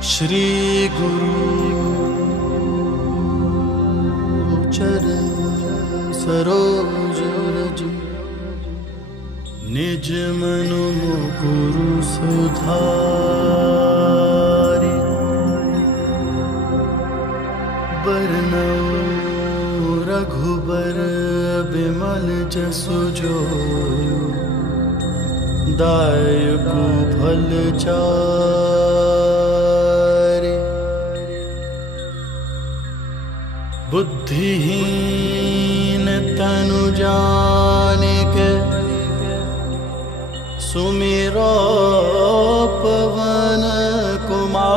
श्री गुरु चरण सरोज रज निज मनु मुकुरु सुधारि बरनौ रघुबर बिमल जसु जो दायकु फल चारि बुद्धिहीन तनु जानिके सुमिरो पवन कुमार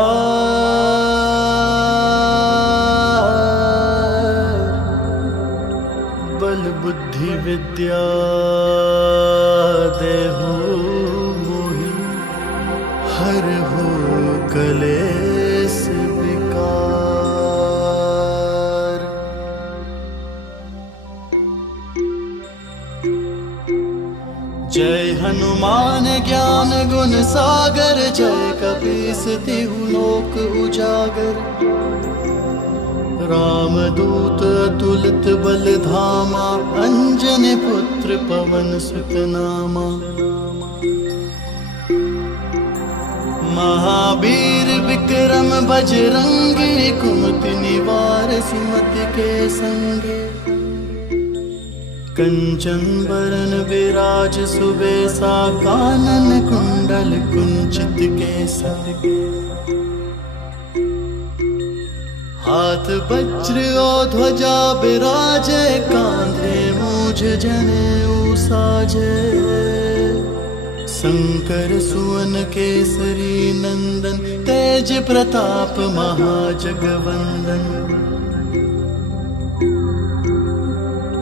बल बुद्धि विद्या देहु मोहि हरहु कलेस विकार। जय हनुमान ज्ञान गुण सागर जय कपीस तिहु लोक उजागर। रामदूत अतुलित बल धामा अंजनी पुत्र पवन सुत नामा। महावीर विक्रम बजरंगी कुमति निवार सुमति के संगे। कंचन बरन विराज सुबेसा कानन कुंडल कुंचित केसा। हाथ वज्र और ध्वजा बिराजे कांधे मूझ जनेऊ साजे। शंकर सुवन केसरी नंदन तेज प्रताप महाजगवंदन।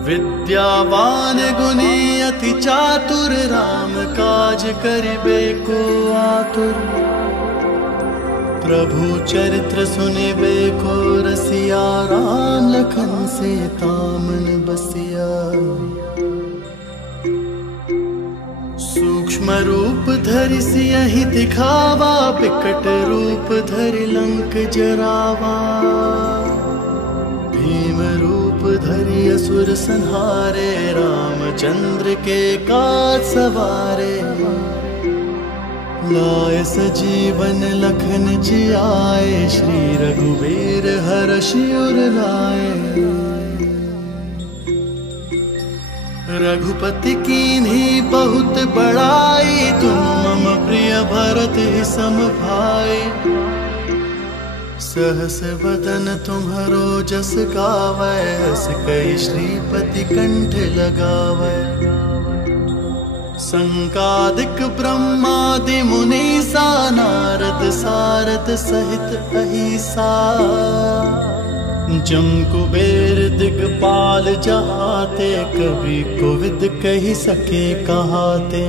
विद्यावान गुणी अति चातुर राम काज करिबे को आतुर। प्रभु चरित्र सुनिबे को रसिया राम लखन सीता मन बसिया। सूक्ष्म रूप धरि सियहि दिखावा विकट रूप धरि लंक जरावा। भीम रूप धरि असुर संहारे रामचंद्र के काज सवारे। लाए सजीवन लखन जियाए श्री रघुवीर हर्षि उर लाए। रघुपति कीन्ही बहुत बड़ाई तुम मम प्रिय भरत सम भाई। सहस वदन तुम्हरो जस गावै हस कई श्रीपति कंठ लगावै। संकादिक ब्रह्मादि मुनीसा नारद सारद सहित अहिसा। जम कुबेर दिगपाल जहाते कवि कोविद कहि सके कहाते।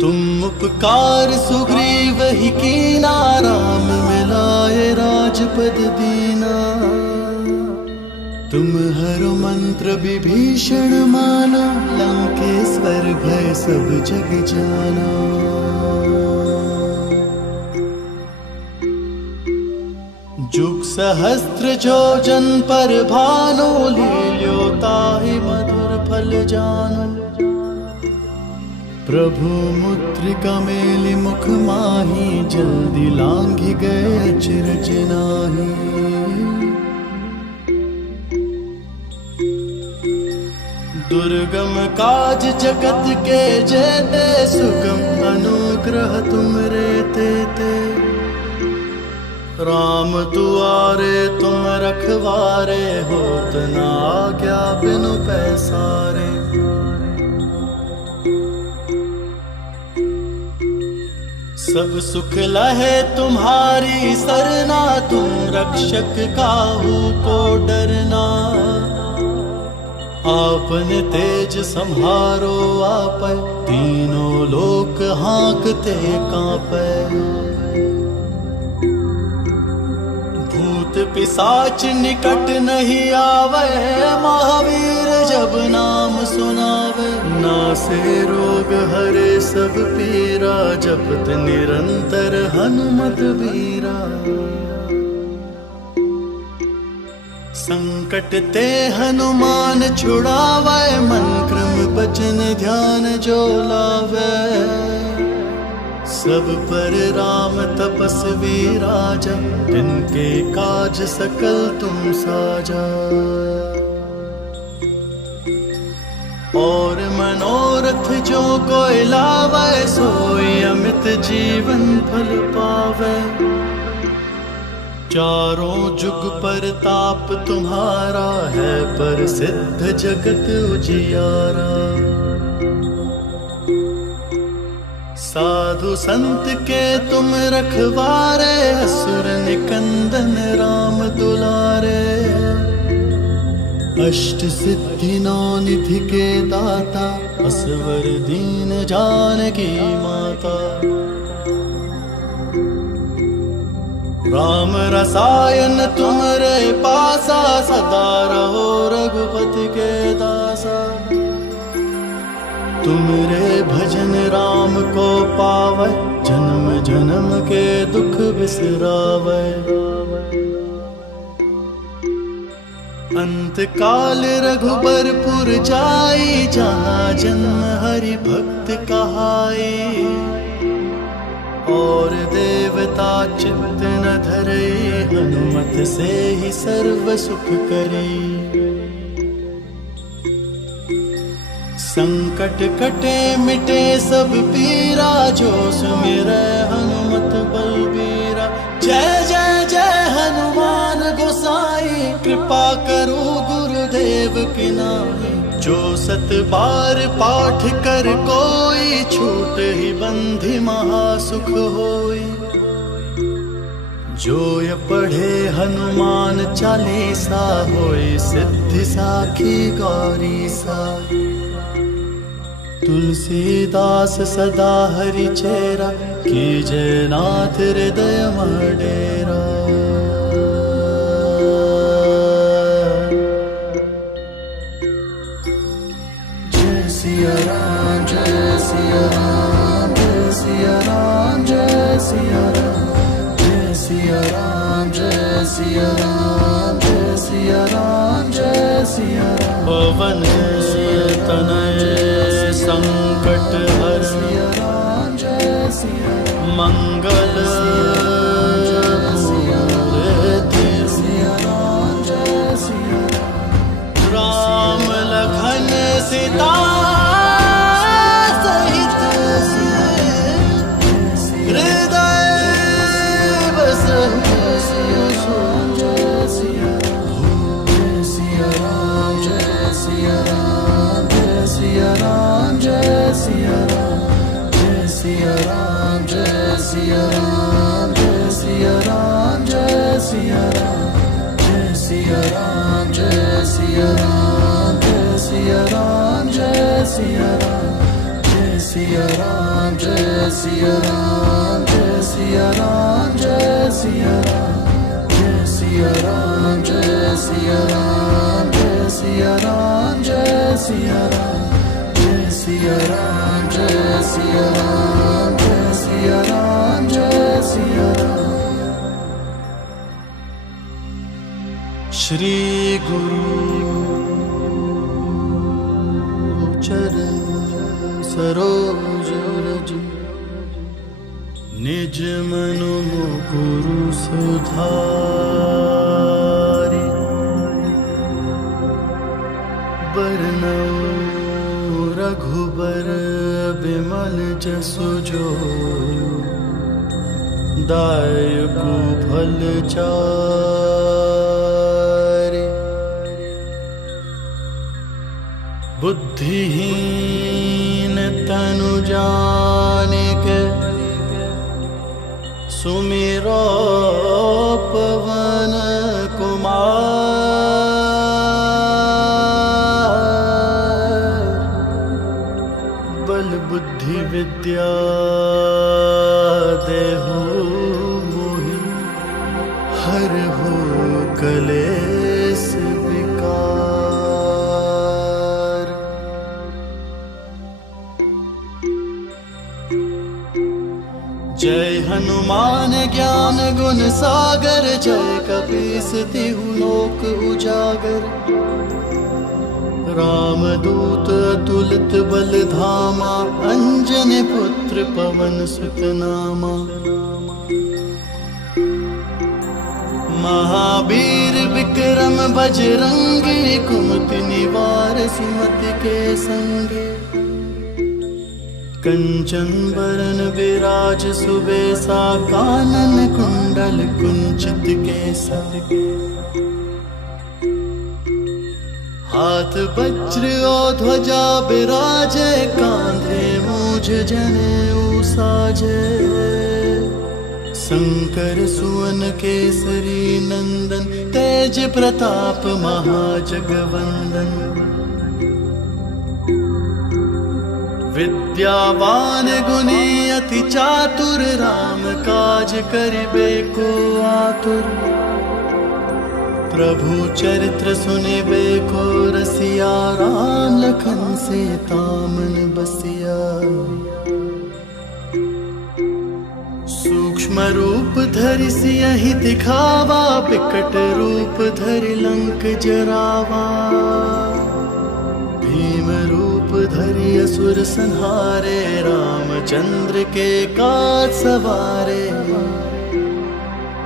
तुम उपकार सुग्रीव ही कीना राम मिलाए राजपद दीना। तुम हरु मंत्र विभीषण माना लंकेश्वर भय सब जग जाना। जुग सहस्त्र जो जन पर भानु लील्यो ताहि मधुर फल जानु। प्रभु मुद्रिका मेलि मुख माही जल्दी लांघि गए अचरज नाहि। दुर्गम काज जगत के जेते सुगम अनुग्रह तुम रे तेते। राम दुआरे तुम रखवारे होत न आज्ञा बिनु पैसारे। सब सुख लहे तुम्हारी सरना तुम रक्षक काहू को डरना। आपने तेज संहारो आपै तीनों लोक हाँकते कांपै। भूत पिशाच निकट नहीं आवे महावीर जब नाम सुनावे। नासे रोग हरे सब पीरा जपत निरंतर हनुमत संकट ते हनुमान छुड़ावे, मन क्रम बचन ध्यान जो लावे। सब पर राम तपस्वी राजा, जिनके काज सकल तुम साजा। और मनोरथ जो कोई लावे, सोई अमित जीवन फल पावे। चारों जुग पर ताप तुम्हारा है, पर सिद्ध जगत उजियारा। साधु संत के तुम रखवारे, असुर निकंदन राम दुलारे। अष्ट सिद्धि नौ निधि के दाता, असवर दीन जानकी माता। राम रसायन तुम्हारे पासा, सदा रहो रघुपति के दासा। तुमरे भजन राम को पावै, जन्म जन्म के दुख बिसरावै। अंत काल रघुबरपुर जाई, जहाँ जन्म हरि भक्त कहाई। और देवता चित्त न धरे, हनुमत से ही सर्व सुख करे। संकट कटे मिटे सब पीरा, जो सुमिरै हनुमत बलबीरा। जय जय जय हनुमान गोसाई, कृपा करो गुरुदेव की नाई। जो सत बार पाठ कर कोई, छूट ही बंधि महासुख होई। जो ये पढ़े हनुमान चालीसा, होई सिद्धि साखी गौरी सा। तुलसीदास सदा हरि चेरा, कीजे नाथ हृदय डेरा। जय सिया राम जय सिया राम, जय सिया राम जय सिया राम। जय सिया राम जय सिया राम, जय सिया राम जय सिया राम। पवन तनय संकट हर, मंगल राम लखन सीता सहित, हृदय बसहु। जय सिया राम जय सिया राम, जय सिया राम जय सिया राम। जय सिया राम जय सिया राम, जय सिया राम जय सिया राम। जय सिया राम जय सिया राम, जय सिया राम जय सिया राम। जय सिया राम जय सिया राम, जय सिया राम जय सिया राम। जय सिया राम जय सिया राम, जय सिया राम जय सिया राम। जय सिया राम जय सिया राम, जय सिया राम जय सिया राम। श्री गुरु चरण सरोज रज, निज मनु मुकुरु सुधारि। बरनउँ रघुबर बिमल जसु जो, दायकु फल चारि। बुद्धिहीन तनु जानिके, सुमिरो पवन कुमार। बल बुद्धि विद्या देहु मोहि, हरहु कलेस विकार। जय हनुमान मान ज्ञान गुण सागर, जय कपीस तिहु लोक उजागर। रामदूत अतुलित बल धामा, अंजनी पुत्र पवन सुत नामा। महावीर विक्रम बजरंगी, कुमति निवार सुमति के संगे। कंचन बरन विराज सुबेसा, कानन कुंडल कुंचित केसा। हाथ वज्र और ध्वजा बिराजे, कांधे मूझ जनेऊ साजे। शंकर सुवन केसरी नंदन, तेज प्रताप महाजगवंदन। विद्यावान गुणी अति चातुर, राम काज करिबे को आतुर। प्रभु चरित्र सुनिबे को रसिया, राम लखन सीता मन बसिया। सूक्ष्म रूप धरि सियहि दिखावा, विकट रूप धरि लंक जरावा। भीम रूप धरि असुर संहारे, रामचंद्र के काज सवारे।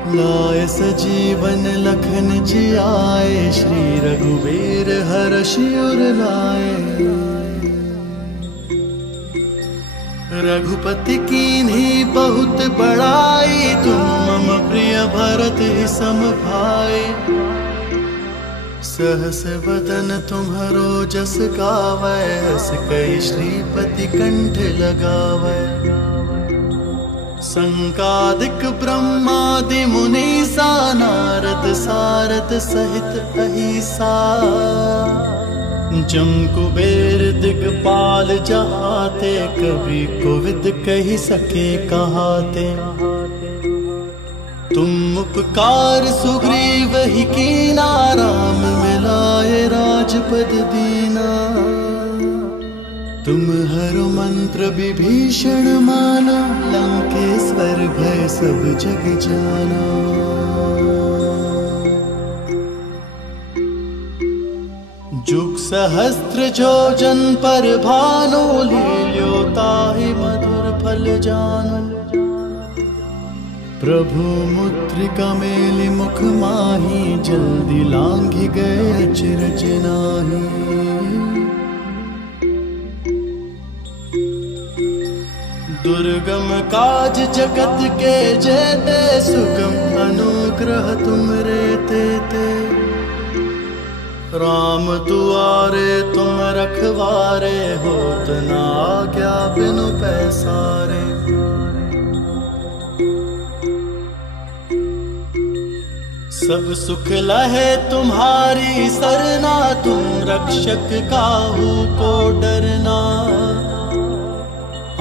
लाए सजीवन लखन जियाए, श्री रघुवीर हर्षि उर लाए। रघुपति कीन्ही बहुत बड़ाई, तुम मम प्रिय भरत ही सम भाई। सहस बदन तुम्हरो जस गावै, हस कहि श्रीपति कंठ लगावै। संकादिक ब्रह्मादि मुनीसा, नारद सारद सहित अहिसा। जम कुबेर दिगपाल जहाते, कवि कोविद कहि सके कहाते। तुम उपकार सुग्रीव ही कीना, राम मिलाए राजपद दीना। तुम हरु मंत्र विभीषण माना, लंकेश्वर भय सब जग जाना। जुग सहस्त्र जो जन पर भानु, लील्यो ताहि मधुर फल जानु। प्रभु मुद्रिका मेलि मुख माही, जल्दी लांघि गए अचरज नाहि। दुर्गम काज जगत के जेते, सुगम अनुग्रह तुम रे तेते। राम दुआरे तुम रखवारे, होत न आज्ञा बिनु पैसारे। सब सुख लहे तुम्हारी सरना, तुम रक्षक काहू को डरना।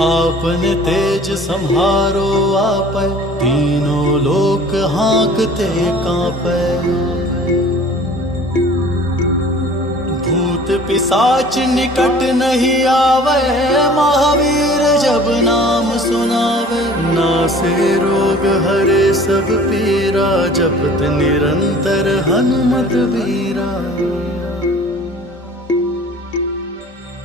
आपने तेज सम्हारो आपै, तीनों लोक हाँकते कांपै। भूत पिशाच निकट नहीं आवे, महावीर जब नाम सुनावे। नासे रोग हरे सब पीरा, जपत निरंतर हनुमत बीरा।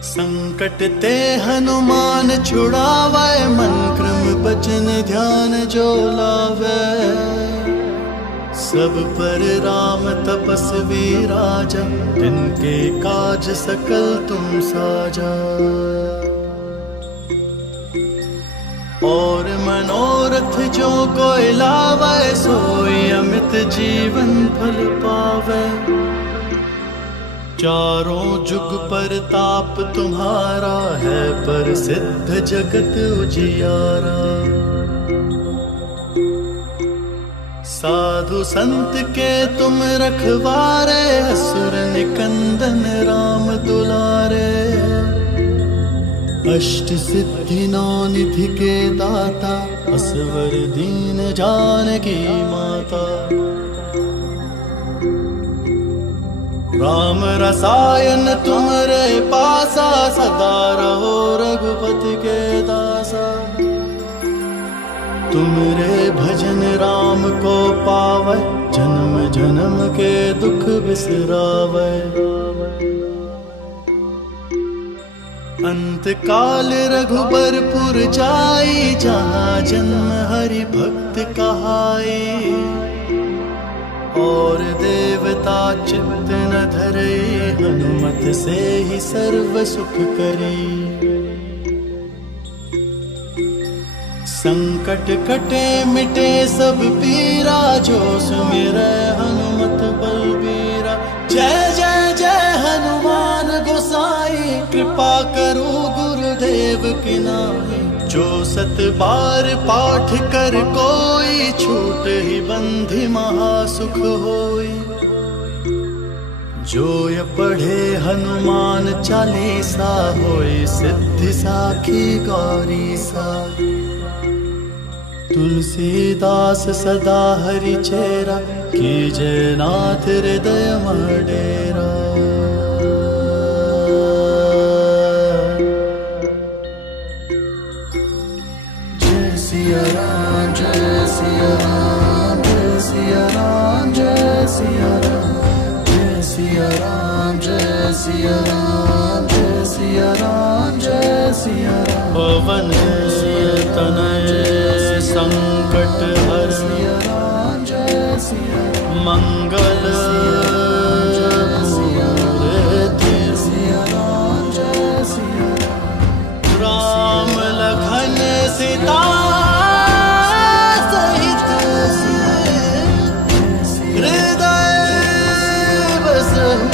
संकट ते हनुमान छुड़ावे, मन क्रम बचन ध्यान जो लावे। सब पर राम तपस्वी राजा, तिनके काज सकल तुम साजा। और मनोरथ जो कोई लावे, सोई अमित जीवन फल पावे। चारों जुग पर ताप तुम्हारा है, पर सिद्ध जगत उजियारा। साधु संत के तुम रखवारे, असुर निकंदन राम दुलारे। अष्ट सिद्धि नौ निधि के दाता, असवर दीन जानकी माता। राम रसायन तुम्हारे पासा, सदा रहो रघुपति के दासा। तुमरे भजन राम को पावै, जन्म जन्म के दुख बिसरावै। अंत काल रघुबरपुर जाई, जहाँ जन्म हरि भक्त कहाई। और देवता चित्त न धरे, हनुमत से ही सर्व सुख करे। संकट कटे मिटे सब पीरा, जो सुमिरै हनुमत बलबीरा। जय जय जय हनुमान गोसाई, कृपा करो गुरुदेव की नाई। जो 7 बार पाठ कर कोई, छूट ही बंधि महासुख होई। जो ये पढ़े हनुमान चालीसा, होई सिद्धि साखी गौरी सा। तुलसीदास सदा हरि चेरा, कीजे नाथ हृदय डेरा। जय सिया राम जय सिया राम, जय सिया राम जय सिया राम। जय सिया राम जय सिया राम, जय सिया राम जय सिया राम। पवन तनय संकट हर, मंगल राम लखन सीता सहित, हृदय बसहु।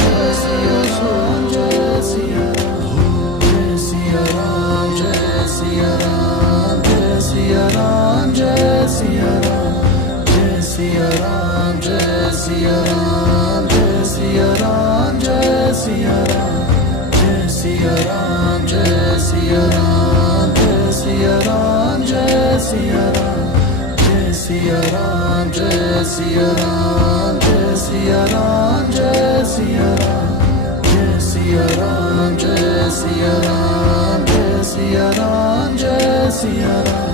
जय सिया राम जय सिया राम, जय सिया राम जय सिया राम। जय सिया राम जय सिया राम, जय सिया राम जय सिया राम। जय सिया राम जय सिया राम, जय सिया राम जय सिया राम। जय सिया राम जय सिया राम, जय सिया राम जय सिया राम। जय सिया राम जय सिया राम, जय सिया राम जय सिया राम।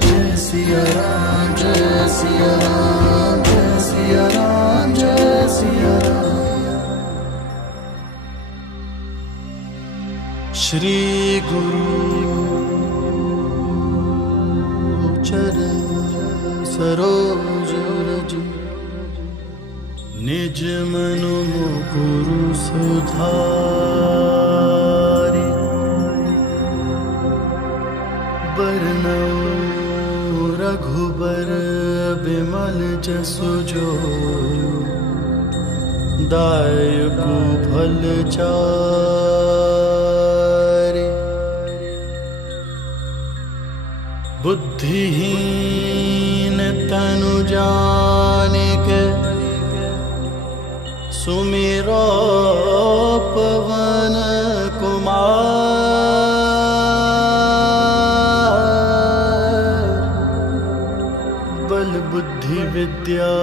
जय सिया राम जय सिया राम, जय सिया राम जय सिया राम। श्री गुरु चरण सरोज रज, निज मनु मुकुरु सुधारि। बरनउँ रघुबर बिमल जसु जो, दायकु फल चारि। बुद्धिहीन तनु जानिके, सुमिरो पवन कुमार। बल बुद्धि विद्या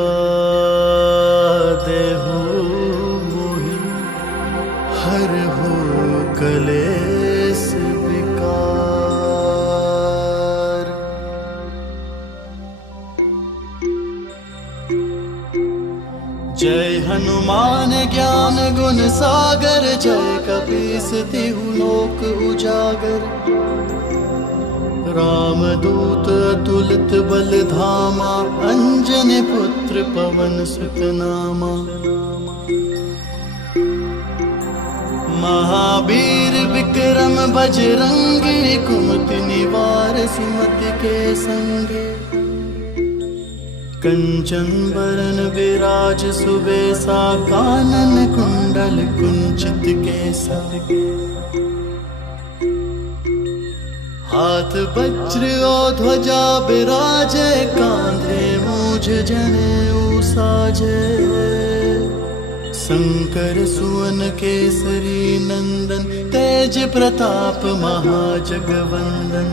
देहु मोहि, हरहु कलेस विकार। जय हनुमान ज्ञान गुण सागर, जय कपीस तिहु लोक उजागर। रामदूत अतुलित बल धामा, अंजनी पुत्र पवन सुत नामा। महावीर विक्रम बजरंगी, कुमति निवार सुमति के संगे। कंचन बरन विराज सुबेसा, कानन कुंडल कुंचित केसा। हाथ वज्र और ध्वजा बिराजे, कांधे मूझ जनेऊ साजे। शंकर सुवन केसरी नंदन, तेज प्रताप महाजगवंदन।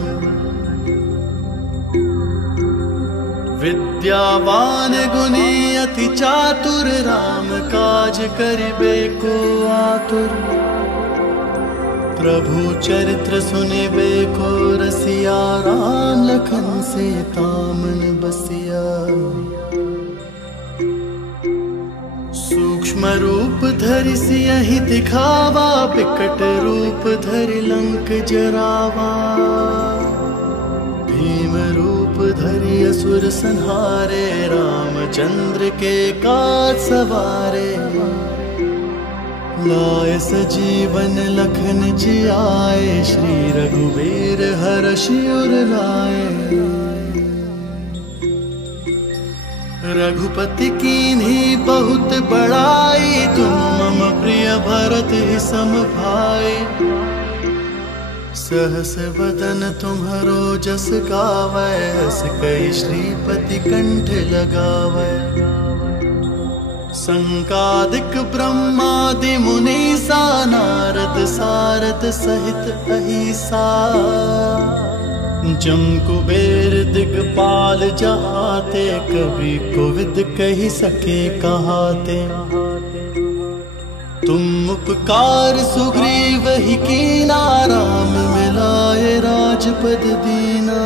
विद्यावान गुणी अति चातुर, राम काज करिबे को आतुर। प्रभु चरित्र सुनिबे को रसिया, राम लखन सीता मन बसिया। सूक्ष्म रूप धरि सियहि दिखावा, बिकट रूप धरि लंक जरावा। भीम रूप धरि असुर संहारे, रामचंद्र के काज सवारे। लाए सजीवन लखन जियाए, श्री रघुवीर हर्षि उर लाए। रघुपति कीन्ही बहुत बड़ाई, तुम मम प्रिय भरत ही सम भाई। सहस बदन तुम्हरो जस गावै, हस कई श्रीपति कंठ लगावै। संकादिक ब्रह्मादि मुनीसा, नारद सारद सहित अहिसा। जम कुबेर दिगपाल जहाते, कवि कोविद कहि सके कहाते। तुम उपकार सुग्रीव ही कीना, राम मिलाए राजपद दीना।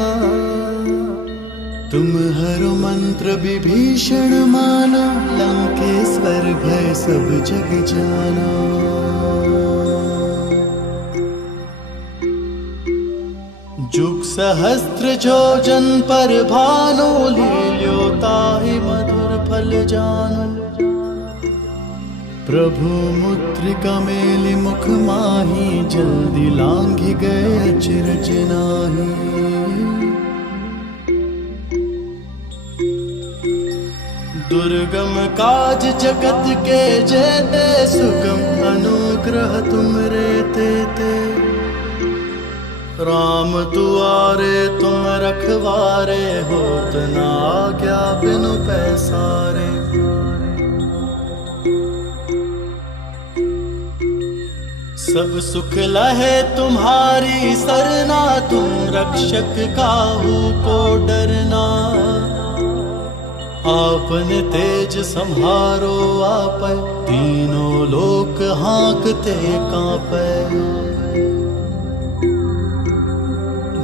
तुम हर मंत्र विभीषण माना, लंकेश्वर भय सब जग जाना। जुग सहस्त्र जो जन पर भानु, लील्यो ताहि मधुर फल जानु। प्रभु मुद्रिका मेलि मुख माही, जल्दी लांघि गए अचरज नाही। दुर्गम काज जगत के जेते, सुगम अनुग्रह तुमरे तेते। राम दुआरे तुम रखवारे, होत न आज्ञा बिनु पैसारे। सब सुख लहे तुम्हारी सरना, तुम रक्षक काहू को डरना। आपने तेज संहारो आपै, तीनों लोक हाँकते कांपै।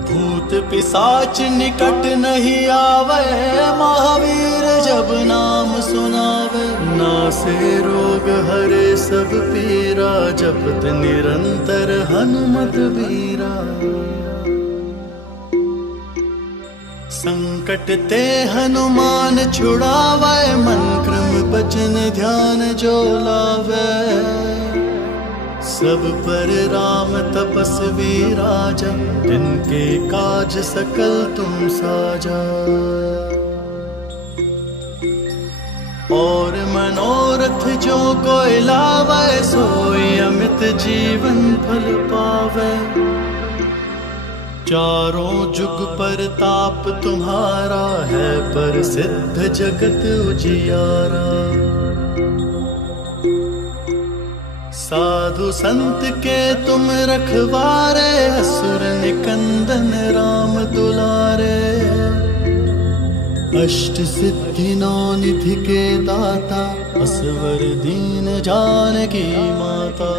भूत पिशाच निकट नहीं आवे, महावीर जब नाम सुनावे। नासे रोग हरे सब पीरा, जपत निरंतर हनुमत बीरा। संकट ते हनुमान छुड़ावे, मन क्रम बचन ध्यान जो लावे। सब पर राम तपस्वी राजा, तिनके काज सकल तुम साजा। और मनोरथ जो कोई लावे, सोई अमित जीवन फल पावे। चारों जुग पर ताप तुम्हारा है, पर सिद्ध जगत उजियारा। साधु संत के तुम रखवारे, असुर निकंदन राम दुलारे। अष्ट सिद्धि नौ निधि के दाता, असवर दीन जानकी माता।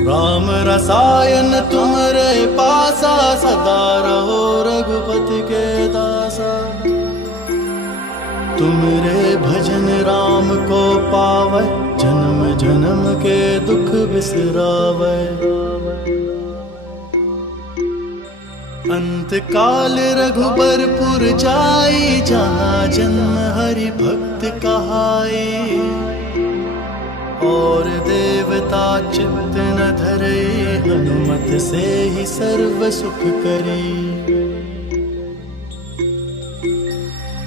राम रसायन तुमरे पासा, सदा रहो रघुपति के दासा। तुमरे भजन राम को पावै, जन्म जन्म के दुख बिसरावै। अंत काल रघुबरपुर जाई, जहाँ जन्म हरि भक्त कहाई। और देवता चित्त न धरे, हनुमत से ही सर्व सुख करी।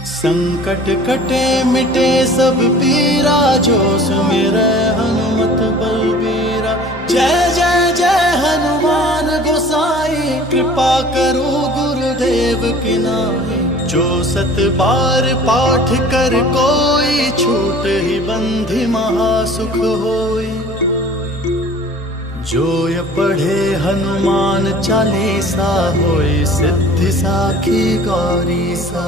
संकट कटे मिटे सब पीरा, जो सुमिरै हनुमत बलबीरा। जय जय जय हनुमान गोसाई, कृपा करो गुरुदेव की नाई। जो सत बार पाठ कर कोई, छूट ही बंधि महासुख होई। जो ये पढ़े हनुमान चालीसा, होई सिद्धि साखी गौरी सा।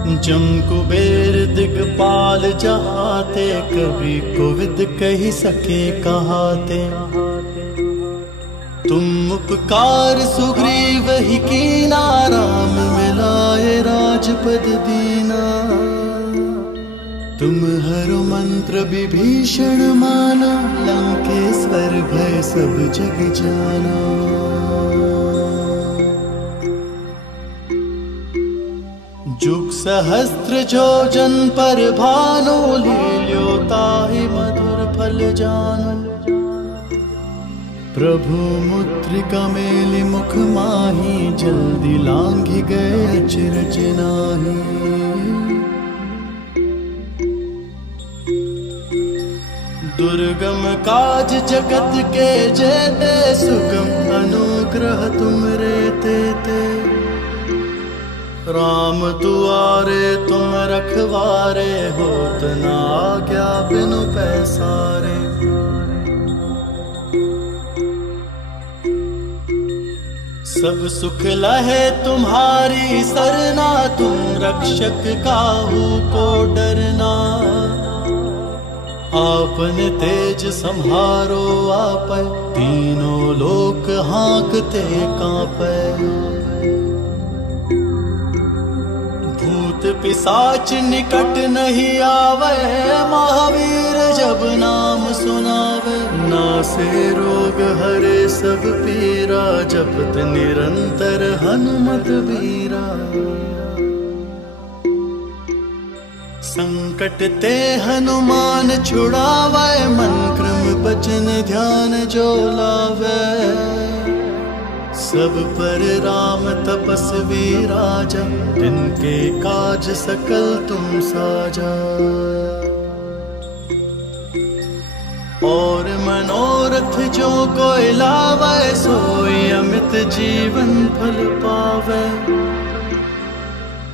जम कुबेर दिगपाल जहाते, कभी कोविद कही सके कहाते। तुम उपकार सुग्रीव ही कीना, राम मिलाए राजपद दीना। तुम हरो मंत्र विभीषण माना, लंकेश्वर भय सब जग जाना। जुग सहस्त्र जो जन पर भानु, लील्यो ताहि मधुर फल जानु। प्रभु मुद्रिका मेलि मुख माही, जल्दी लांघि गए अचरज नाहि। दुर्गम काज जगत के जेते, सुगम अनुग्रह तुम रे तेते। राम दुआरे तुम रखवारे, होत न आज्ञा बिनु पैसारे। सब सुख लहे तुम्हारी सरना, तुम रक्षक काहू को डरना। आपन तेज संहारो आपै, तीनों लोक हाँकते कांपै। भूत पिशाच निकट नहीं आवे, महावीर जब नाम सुनावे। नासे रोग हरे सब पीरा, जपत निरंतर हनुमत बीरा। संकट ते हनुमान छुड़ावे, मन क्रम बचन ध्यान जो लावे। सब पर राम तपस्वी राजा, तिनके काज सकल तुम साजा। और मनोरथ जो कोई लावे, सोई अमित जीवन फल पावे।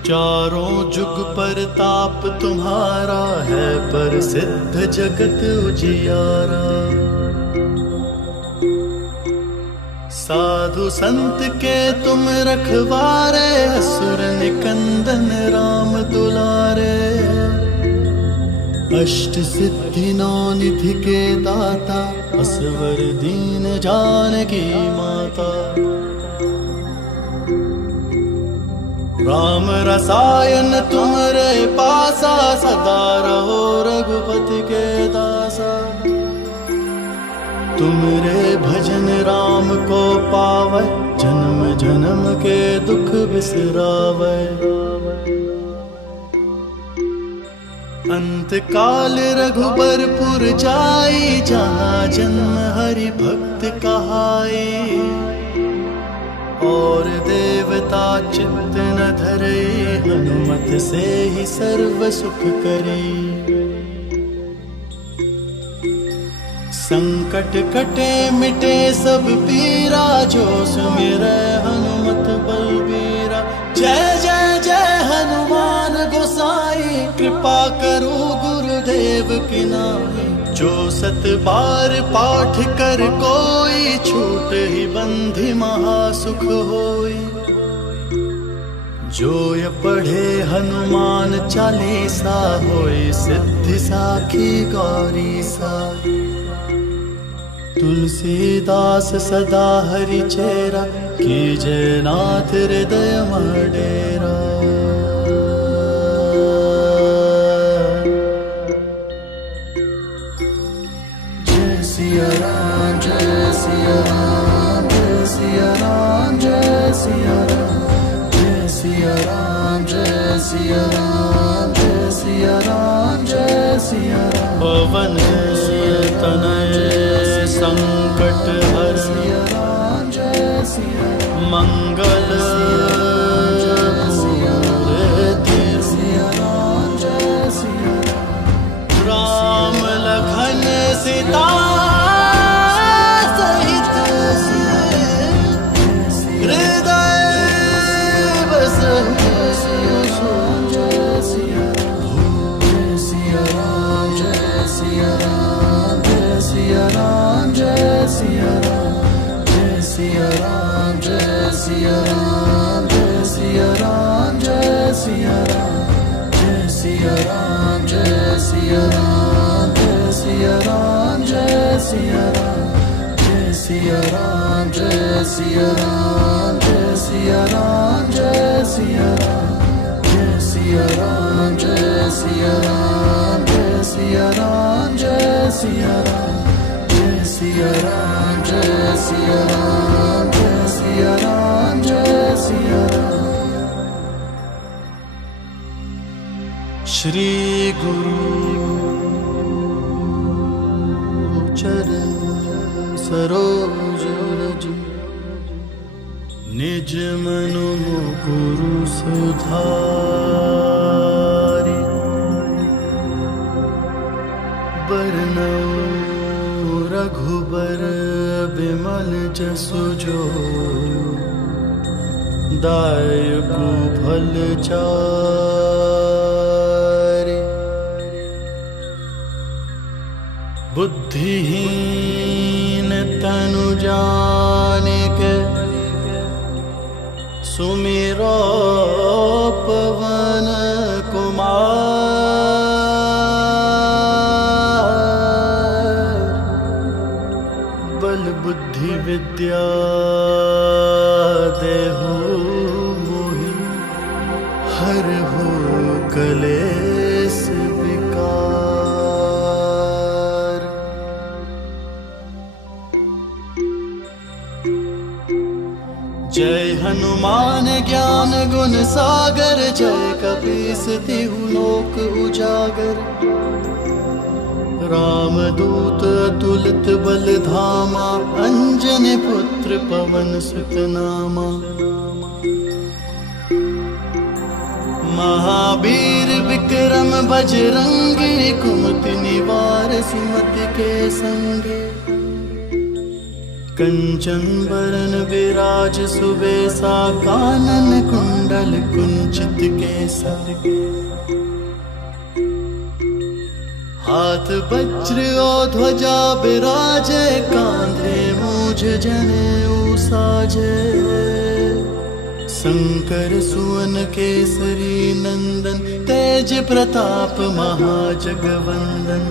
चारों जुग पर ताप तुम्हारा है, पर सिद्ध जगत उजियारा। साधु संत के तुम रखवारे, असुर निकंदन राम दुलारे। अष्ट सिद्धि नौ निधि के दाता, असवर दीन जानकी माता। राम रसायन तुमरे पासा, सदा रहो रघुपति के दासा। तुमरे भजन राम को पावै, जन्म जन्म के दुख बिसरावै। अंत काल रघुबरपुर जाई, जहाँ जन्म हरि भक्त कहाई। और देवता चित्त न धरे, हनुमत से ही सर्व सुख करे। संकट कटे मिटे सब पीरा, जो सुमिरै हनुमत बलबीरा। जय जय जय हनुमान गोसाई, कृपा करो गुरुदेव की नाई। जो सत बार पाठ कर कोई, छूट ही बंधि महासुख होई। जो ये पढ़े हनुमान चालीसा, होई सिद्धि साखी गौरी सा। तुलसीदास सदा हरि चेरा, कीजय नाथ हृदय डेरा। जय सिया राम जय सिया राम, जय सिया राम जय सिया राम। जय सिया राम जय सिया राम, जय सिया राम जय सिया राम। पवन तनय संकट हर, मंगल राम लखन सीता सहित, हृदय बसहि। जय सिया राम जय सिया राम, जय सिया राम जय सिया राम। जय सिया राम जय सिया राम। सिया राम जय सिया राम जय सिया राम जय सिया राम जय सिया राम जय सिया राम जय सिया राम जय सिया राम जय सिया राम जय सिया राम जय सिया राम जय सिया राम जय सिया राम जय सिया राम जय सिया राम जय सिया राम। श्री गुरु चरण सरोज रज निज मनु गुरु सुधारि बरनौ रघुबर बिमल जसु जो दायकु फल चारि बुद्धिहीन तनु जानिके सुमिरो पवन कुमार बल बुद्धि विद्या देहु मोहि हरहु कलेस विकार। जय हनुमान ज्ञान गुण सागर जय कपीस तिहु लोक उजागर रामदूत अतुलित बल धामा अंजनी पुत्र पवन सुत नामा महावीर विक्रम बजरंगी कुमति निवार सुमति के संगे कंचन बरन विराज सुबेसा कानन कुंडल कुंचित केसा हाथ वज्र और ध्वजा विराजे कांधे मूझ जनेऊ साजे शंकर सुवन केसरी नंदन तेज प्रताप महाजगवंदन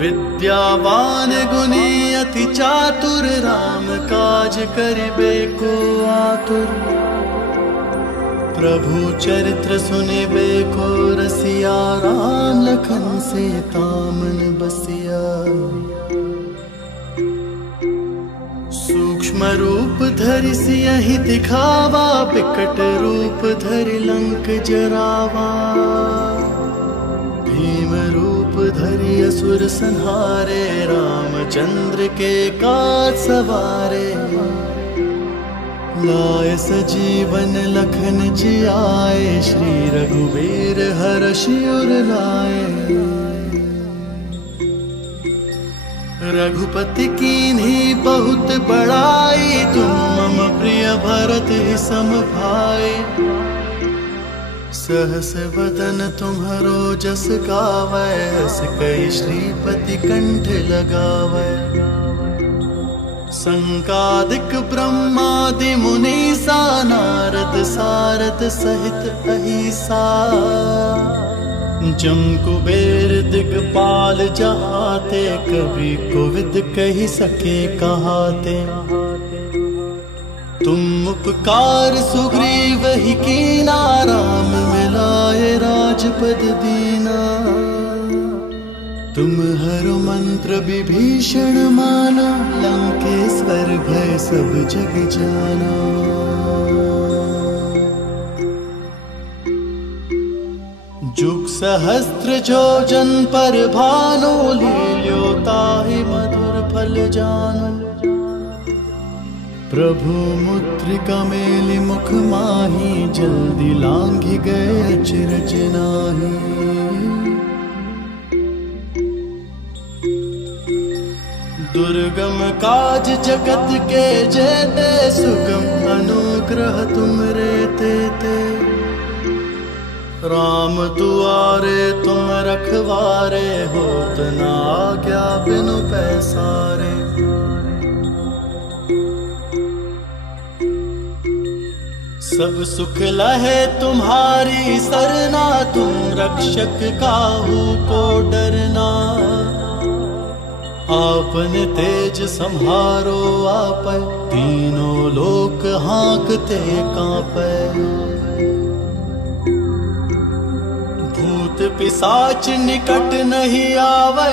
विद्यावान गुणी अति चातुर राम काज करिबे को आतुर प्रभु चरित्र सुनिबे को रसिया राम लखन सीता मन बसिया। सूक्ष्म रूप धरि सियहि दिखावा विकट रूप धरि लंक जरावा भीम रूप धरि असुर संहारे रामचंद्र के काज सवारे लाए सजीवन लखन जियाए श्री रघुवीर हर्षि उर लाए रघुपति कीन्ही बहुत बड़ाई तुम मम प्रिय भरत सम भाई सहस वदन तुम्हरो जस गावै हस कई श्रीपति कंठ लगावै संकादिक ब्रह्मादि मुनीसा नारद सारद सहित अहिसा जम कुबेर दिगपाल जहाते कवि कोविद कहि सके कहाते तुम उपकार सुग्रीव ही कीना राम मिलाए राजपद दीना तुम हरो मंत्र विभीषण माना लंकेश्वर भय सब जग जाना। जुग सहस्त्र जो जन पर भानु लील्यो ताहि मधुर फल जानु प्रभु मुद्रिका मेलि मुख माही जल्दी लांघि गए अचरज नाही। दुर्गम काज जगत के जेते सुगम अनुग्रह तुम रे ते राम दुआरे तुम रखवारे होत न आज्ञा बिनु पैसारे सब सुख लहे तुम्हारी सरना, तुम रक्षक काहू को डरना। आपने तेज संहारो आपै, तीनों लोक हाँकते कांपै। भूत पिशाच निकट नहीं आवे,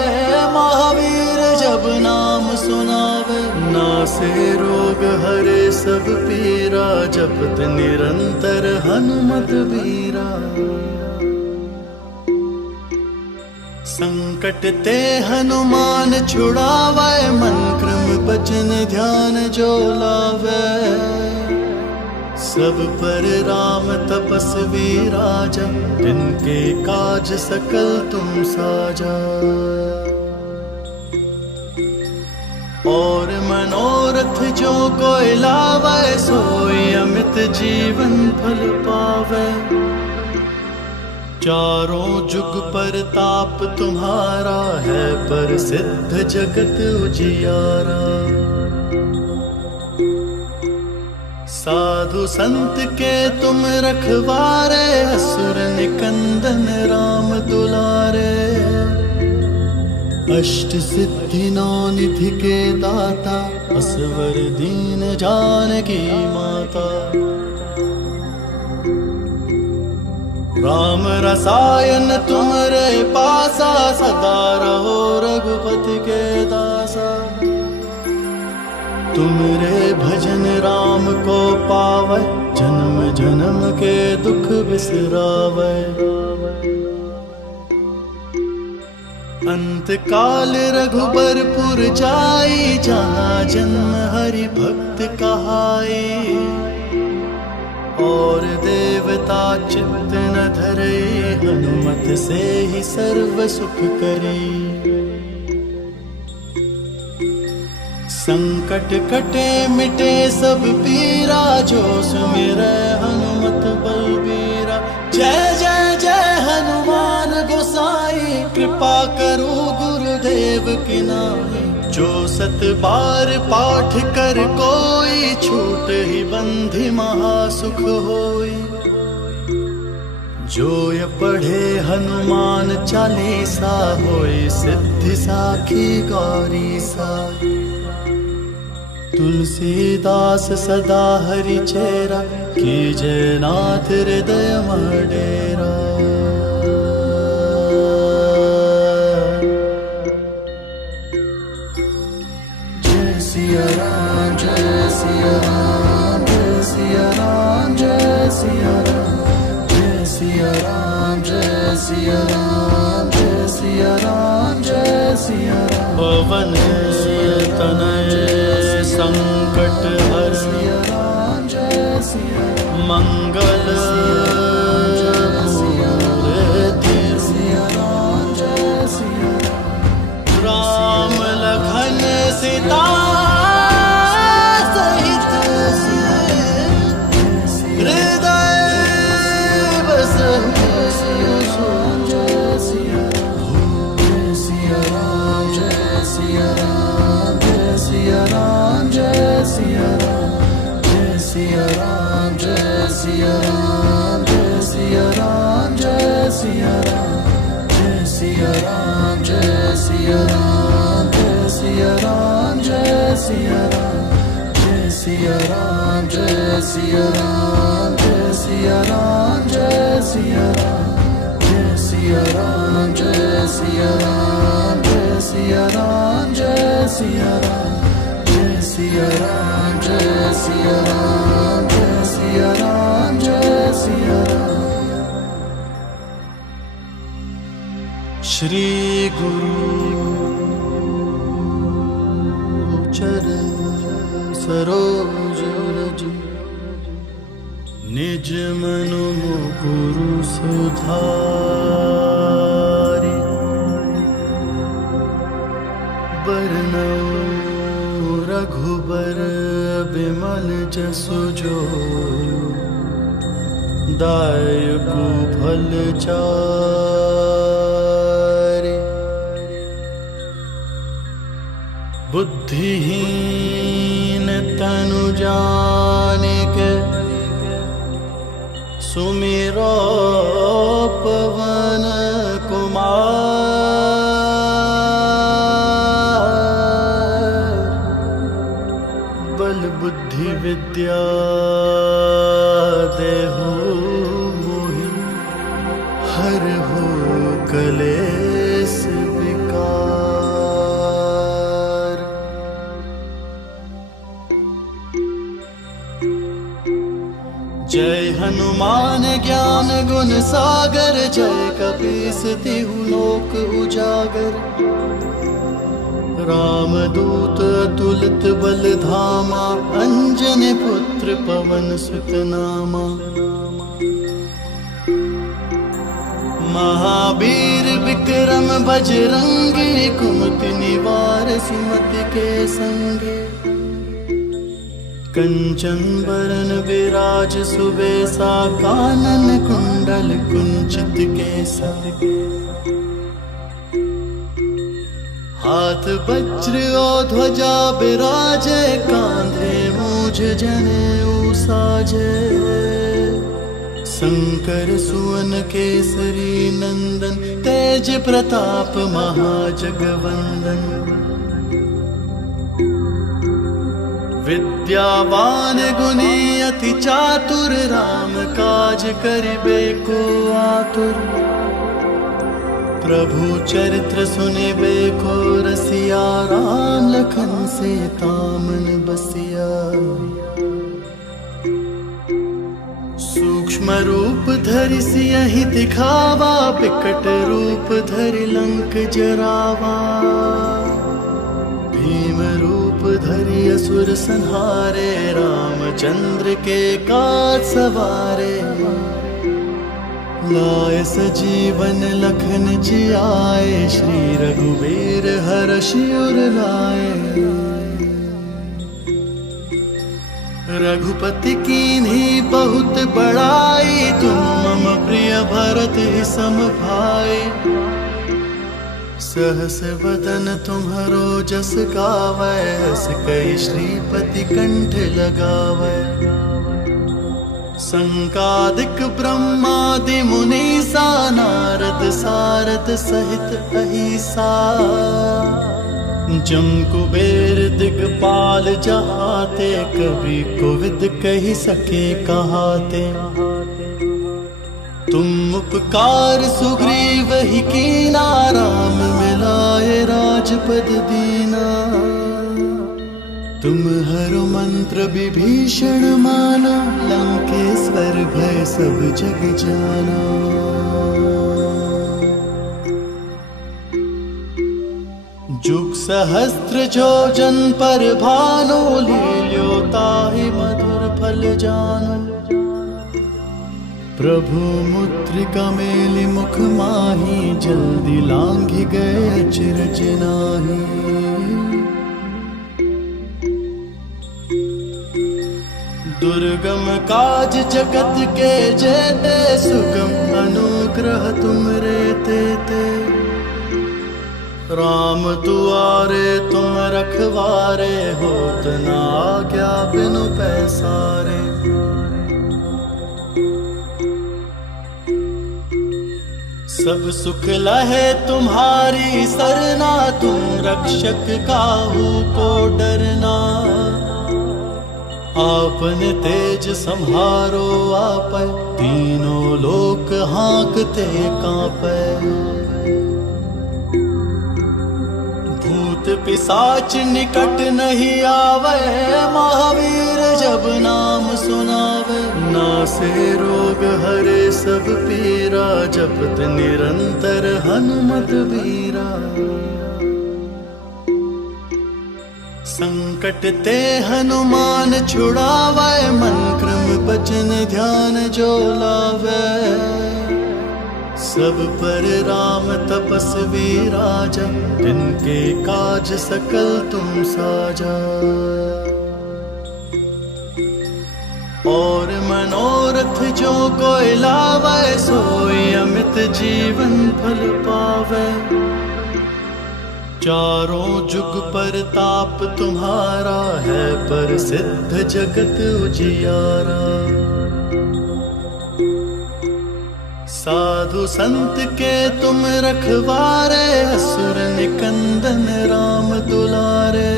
महावीर जब नाम सुनावे। नासे रोग हरे सब पीरा, जपत निरंतर हनुमत बीरा। संकट ते हनुमान छुड़ावे, मन क्रम बचन ध्यान जो लावे। सब पर राम तपस्वी राजा, तिनके काज सकल तुम साजा। और मनोरथ जो कोई लावे, सोई अमित जीवन फल पावे। चारों जुग पर ताप तुम्हारा है, पर सिद्ध जगत उजियारा। साधु संत के तुम रखवारे, असुर निकंदन राम दुलारे। अष्ट सिद्धि नौ निधि के दाता, असवर दीन जानकी माता। राम रसायन तुम्हारे पासा, सदा रहो रघुपति के दासा। तुमरे भजन राम को पावै, जन्म जन्म के दुख बिसरावै। अंत काल रघुबरपुर जाई, जहाँ जन्म हरि भक्त कहाई। और देवता चित्त न धरे, हनुमत से ही सर्व सुख करे। संकट कटे मिटे सब पीरा, जो सुमिरै हनुमत बलबीरा। जय जय जय हनुमान गोसाई, कृपा करो गुरुदेव की नाई। जो सत बार पाठ कर कोई, छूट ही बंधि महासुख होई। जो ये पढ़े हनुमान चालीसा, होई सिद्धि साखी गौरी सा। तुलसीदास सदा हरि चेरा, कीजय नाथ हृदय डेरा। जय सिया राम जय सिया राम, जय सिया राम जय सिया राम। जय सिया राम जय सिया राम, जय सिया राम जय सिया राम। पवन तनय संकट हर, मंगल राम लखन सीता सहित, हृदय बसहु। जय सिया राम जय सिया राम, जय सिया राम जय सिया राम। जय सिया राम जय सिया राम, जय सिया राम जय सिया राम। जय सिया राम जय सिया राम, जय सिया राम जय सिया राम। जय सिया राम जय सिया राम, जय सिया राम जय सिया राम। जय सिया राम जय सिया राम, जय सिया राम जय सिया राम। जय सिया राम जय सिया राम, जय सिया राम जय सिया राम। श्री गुरु चरण सरोज रज, निज मनु मुकुरु सुधारि। बरनउँ रघुबर बिमल जसु जो, दायकु फल चारि। बुद्धिहीन तनु जानिके, सुमिरो पवन कुमार, बल बुद्धि विद्या देहु मोहि, हर हो कलेस विकार। जय हनुमान ज्ञान गुण सागर, जय कपीस तिहु लोक उजागर। रामदूत अतुलित बल धामा, अंजनी पुत्र पवन सुत नामा। महावीर विक्रम बजरंगी, कुमति निवार सुमति के संगे। कंचन बरन विराज सुबेसा, कानन कुंडल कुंचित केसा। हाथ वज्र और ध्वजा बिराजे, कांधे मूझ जनेऊ साजे। शंकर सुवन केसरी नंदन, तेज प्रताप महाजगवंदन। विद्यावान गुणी अति चातुर, राम काज करिबे को आतुर। प्रभु चरित्र सुनिबे को रसिया, राम लखन सीता मन बसिया। सूक्ष्म रूप धरि सियहि दिखावा, विकट रूप धरि लंक जरावा। भीम रूप धरि असुर संहारे, रामचंद्र के काज सवारे। लाए सजीवन लखन जियाए, श्री रघुवीर हर्षि उर लाए। रघुपति कीन्ही बहुत बड़ाई, तुम मम प्रिय भरत सम भाई। सहस वदन तुम्हरो जस गावै, हस कहि श्रीपति कंठ लगावै। संकादिक ब्रह्मादि मुनीसा, नारद सारद सहित अहिसा। जम कुबेर दिगपाल जहाते, कवि कोविद कहि सके कहाते। तुम उपकार सुग्रीव ही कीना, राम मिलाए राजपद दीना। तुम हर मंत्र विभीषण माना, लंकेश्वर भय सब जग जाना। जुग सहस्त्र जो जन पर भानु, लील्यो ताहि मधुर फल जानु। प्रभु मुद्रिका मेलि मुख माही, जल्दी लांघि गए अचरज नाही। दुर्गम काज जगत के जेते, सुगम अनुग्रह तुमरे तेते। राम दुआरे तुम रखवारे, होत न आज्ञा बिनु पैसारे। सब सुख लहे तुम्हारी सरना, तुम रक्षक काहू को डरना। आपने तेज सम्हारो आपै, तीनों लोक हाँकते कांपै। भूत पिशाच निकट नहीं आवे, महावीर जब नाम सुनावे। नासे रोग हरे सब पीरा, जपत निरंतर हनुमत बीरा। संकट ते हनुमान छुड़ावे, मन क्रम बचन ध्यान जो लावे। सब पर राम तपस्वी राजा, तिनके काज सकल तुम साजा। और मनोरथ जो कोई लावे, सोई अमित जीवन फल पावे। चारों जुग परताप तुम्हारा है, प्रसिद्ध जगत उजियारा। साधु संत के तुम रखवारे, असुर निकंदन राम दुलारे।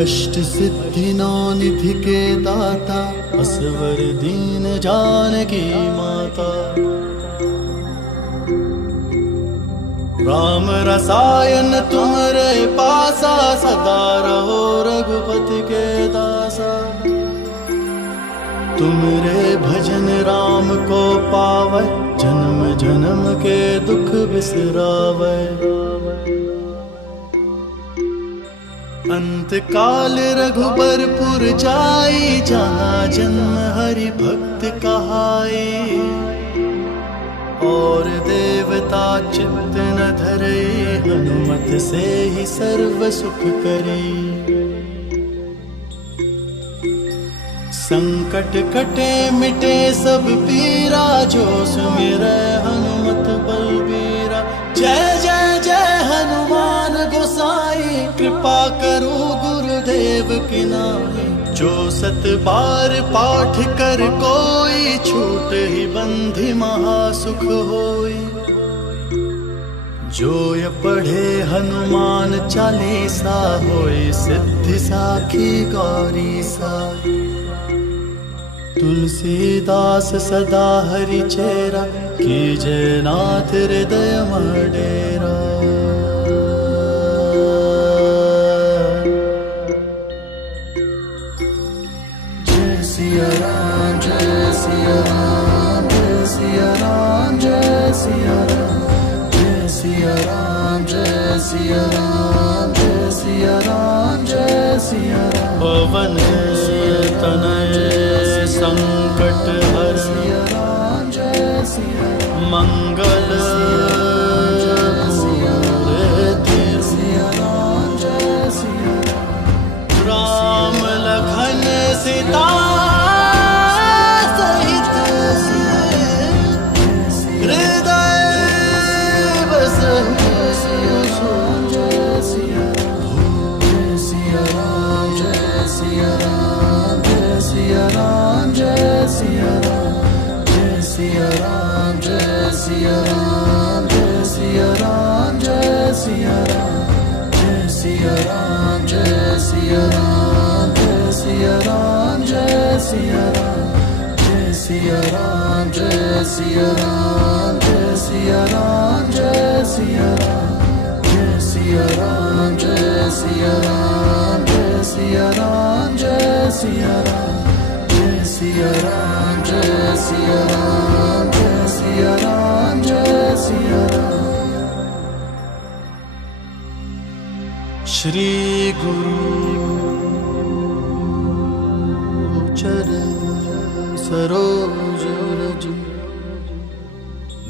अष्ट सिद्धि नौ निधि के दाता, असवर दीन जानकी माता। राम रसायन तुम्हारे पासा, सदा रहो रघुपति के दासा। तुमरे भजन राम को पावै, जन्म जन्म के दुख बिसरावै। अंत काल रघुबरपुर जाई, जहाँ जन्म हरि भक्त कहाई। और देवता चित्त न धरे, हनुमत से ही सर्व सुख करे। संकट कटे मिटे सब पीरा, जो सुमिरै हनुमत बलबीरा। जय जय जय हनुमान गोसाई, कृपा करो गुरुदेव की नाई। जो सत बार पाठ कर कोई, छूट ही बंधि महासुख होई। जो ये पढ़े हनुमान चालीसा, होई सिद्धि साखी गौरी सा। तुलसीदास सदा हरि चेरा, कीजे नाथ हृदय डेरा। जय सिया राम जय सिया राम, जय सिया राम जय सिया राम। जय सिया राम जय सिया राम, जय सिया राम जय सिया राम। पवन तनय संकट हर, मंगल राम लखन सीता सहित, हृदय बसहु। जय सिया राम जय सिया राम, जय सिया राम जय सिया राम। जय सिया राम जय सिया राम, जय सिया राम जय सिया राम। जय सिया राम जय सिया राम, जय सिया राम जय सिया राम। जय सिया राम जय सिया राम, जय सिया राम जय सिया राम। जय सिया राम जय सिया राम, जय सिया राम जय सिया राम। जय सिया राम जय सिया राम, जय सिया राम जय सिया राम। श्री गुरु चरण सरोज रज,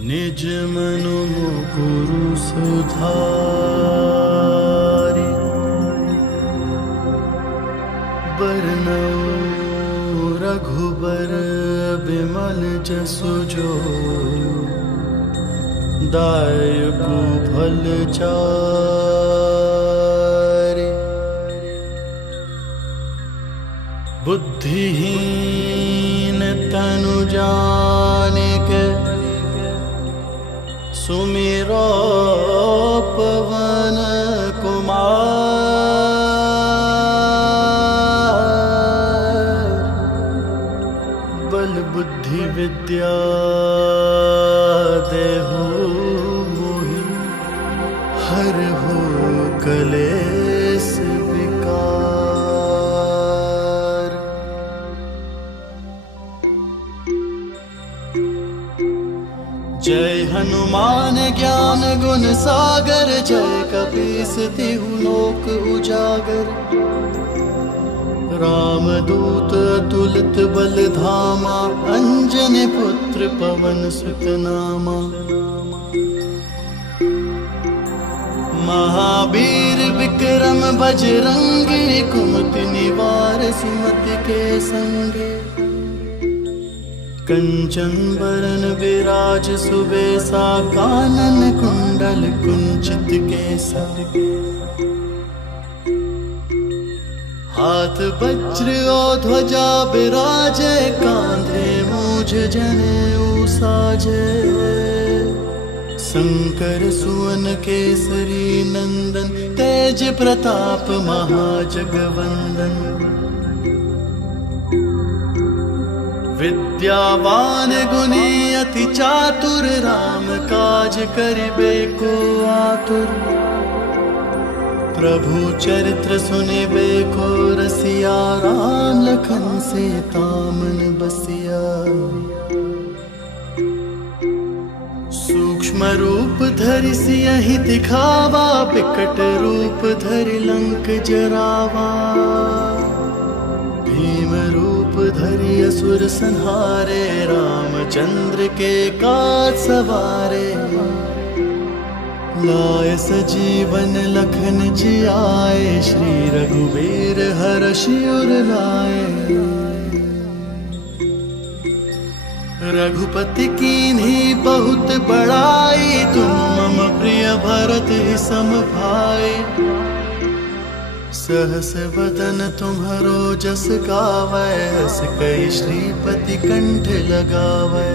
निज मनु गुरु सुधारी। बरनउँ रघुबर बिमल जसु जो, दायकु फल चारि। बुद्धिहीन तनु जानिके, सुमिरो पवन कुमार। बल बुद्धि विद्या देहु मोहि, हरहु कलेस विकार। जय हनुमान ज्ञान गुण सागर, जय कपीस तिहु लोक उजागर। रामदूत अतुलित बल धामा, अंजनी पुत्र पवन सुत नामा। महावीर विक्रम बजरंगी, कुमति निवार सुमति के संगे। कंचन बरन विराज सुबेसा, कानन कुंडल कुंचित केसा। हाथ वज्र और ध्वजा बिराजे, कांधे मूझ जनेऊ साजे। शंकर सुवन केसरी नंदन, तेज प्रताप महाजगवंदन। विद्यावान गुणी अति चातुर, राम काज करिबे को आतुर। प्रभु चरित्र सुनिबे को रसिया, राम लखन सीता मन बसिया। सूक्ष्म रूप धरि सियहि दिखावा, बिकट रूप धरि लंक जरावा। भीम रूप धरि असुर संहारे, रामचंद्र के काज सवारे। लाय सजीवन लखन जियाए, श्री रघुवीर हर्षि उर लाए। रघुपति कीन्ही बहुत बड़ाई, तुम मम प्रिय भरत ही सम भाई। सहस बदन तुम्हरो जस गावै, हस कई श्रीपति कंठ लगावै।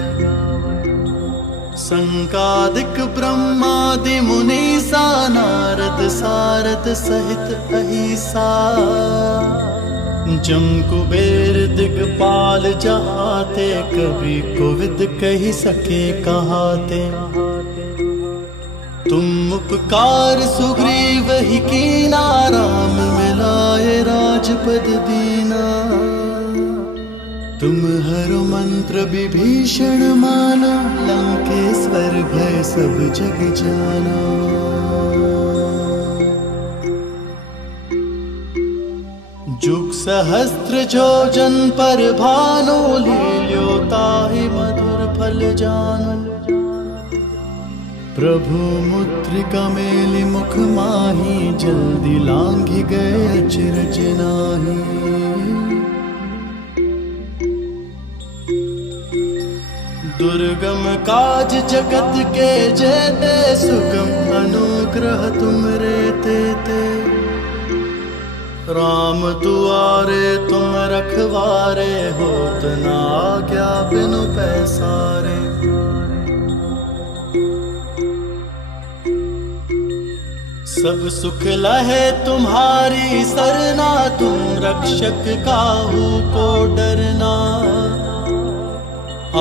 संकादिक ब्रह्मादि मुनीसा, नारद सारद सहित अहिसा। जम कुबेर दिगपाल जहाते, कवि कोविद कहि सके कहाते। तुम उपकार सुग्रीव ही कीना, राम मिलाए राजपद दीना। तुम हर मंत्र विभीषण माना, लंकेश्वर भय सब जग जाना। जुग सहस्त्र जो जन पर भानु, लील्यो ताहि मधुर फल जानु। प्रभु मुद्रिका मेलि मुख माही, जल्दी लांघि गए अचरज नाहि। दुर्गम काज जगत के जेते, सुगम अनुग्रह तुमरे तेते। राम दुआरे तुम रखवारे, होत न आज्ञा बिनु पैसारे। सब सुख लहे तुम्हारी सरना, तुम रक्षक काहू को डरना।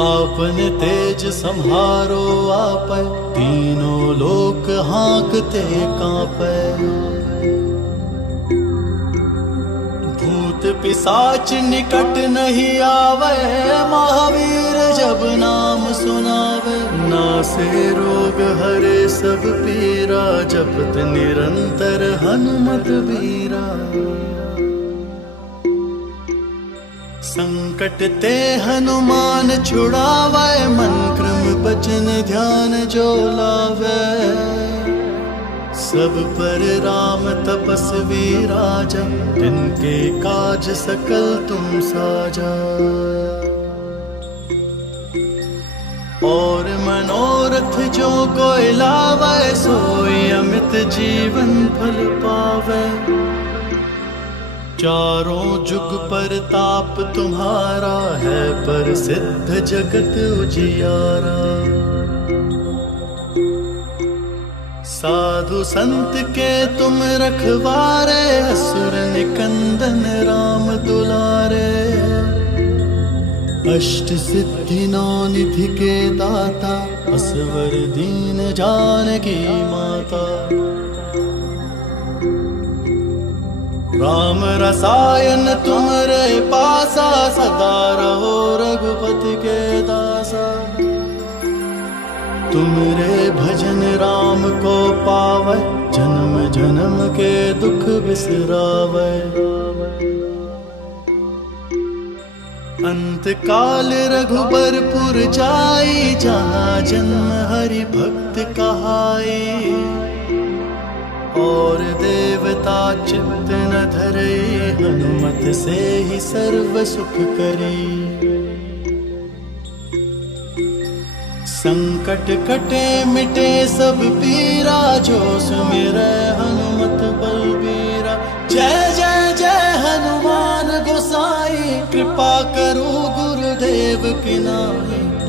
आपन तेज सम्हारो आपै, तीनों लोक हाँकते कांपै। भूत पिशाच निकट नहीं आवे, महावीर जब नाम सुनावे। नासे रोग हरे सब पीरा, जपत निरंतर हनुमत बीरा। संकट ते हनुमान छुड़ावे, मन क्रम बचन ध्यान जो लावे। सब पर राम तपस्वी राजा, तिनके काज सकल तुम साजा। और मनोरथ जो कोई लावे, सोई अमित जीवन फल पावे। चारों जुग पर ताप तुम्हारा, है पर सिद्ध जगत उजियारा। साधु संत के तुम रखवारे, असुर निकंदन राम दुलारे। अष्ट सिद्धि नौ निधि के दाता, असवर दीन जानकी माता। राम रसायन तुमरे पासा, सदा रहो रघुपति के दासा। तुमरे भजन राम को पावै, जन्म जन्म के दुख बिसरावै। अंत काल रघुबरपुर जाई, जहाँ जन्म हरि भक्त कहाई। और देवता चित्त न धरे, हनुमत से ही सर्व सुख करे। संकट कटे मिटे सब पीरा, जो सुमिरै हनुमत बलबीरा। जय जय जय हनुमान गोसाई, कृपा करो गुरुदेव की नाई।